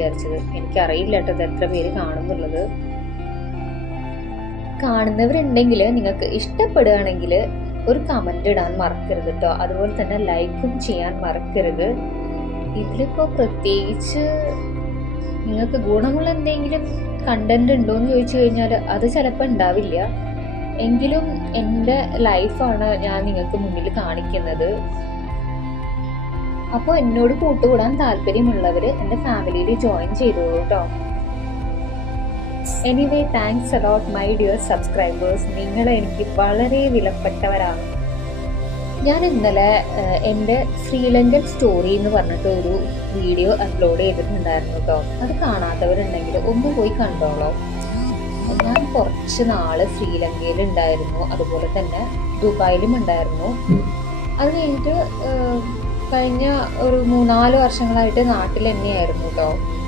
വിചാരിച്ചത്. എനിക്കറിയില്ല കേട്ടോ ഇത് എത്ര പേര് കാണുന്നുള്ളത്. കാണുന്നവരുണ്ടെങ്കിൽ നിങ്ങൾക്ക് ഇഷ്ടപ്പെടുകയാണെങ്കിൽ ഒരു കമൻ്റ് ഇടാൻ മറക്കരുത് കേട്ടോ. അതുപോലെ തന്നെ ലൈക്കും ചെയ്യാൻ മറക്കരുത്. ഇതിലിപ്പോൾ പ്രത്യേകിച്ച് നിങ്ങൾക്ക് ഗുണമുള്ള എന്തെങ്കിലും കണ്ടന്റ് ഉണ്ടോ എന്ന് ചോദിച്ചു കഴിഞ്ഞാൽ അത് ചിലപ്പോൾ ഉണ്ടാവില്ല. എങ്കിലും എൻ്റെ ലൈഫാണ് ഞാൻ നിങ്ങൾക്ക് മുന്നിൽ കാണിക്കുന്നത്. അപ്പോൾ എന്നോട് കൂട്ടുകൂടാൻ താല്പര്യമുള്ളവർ എൻ്റെ ഫാമിലിയിൽ ജോയിൻ ചെയ്തോളൂ കേട്ടോ. Anyway, thanks a lot my dear subscribers. നിങ്ങൾ എനിക്ക് വളരെ വിലപ്പെട്ടവരാണ്. ഞാൻ ഇന്നലെ എൻ്റെ ശ്രീലങ്കൻ സ്റ്റോറി എന്ന് പറഞ്ഞിട്ട് ഒരു വീഡിയോ അപ്ലോഡ് ചെയ്തിട്ടുണ്ടായിരുന്നു കേട്ടോ. അത് കാണാത്തവരുണ്ടെങ്കിൽ ഒന്ന് പോയി കണ്ടോളൂ. ഞാൻ കുറച്ച് നാൾ ശ്രീലങ്കയിലുണ്ടായിരുന്നു, അതുപോലെ തന്നെ ദുബായിലും ഉണ്ടായിരുന്നു. അത് കഴിഞ്ഞിട്ട് കഴിഞ്ഞ ഒരു 3-4 വർഷങ്ങളായിട്ട് നാട്ടിൽ തന്നെയായിരുന്നു കേട്ടോ.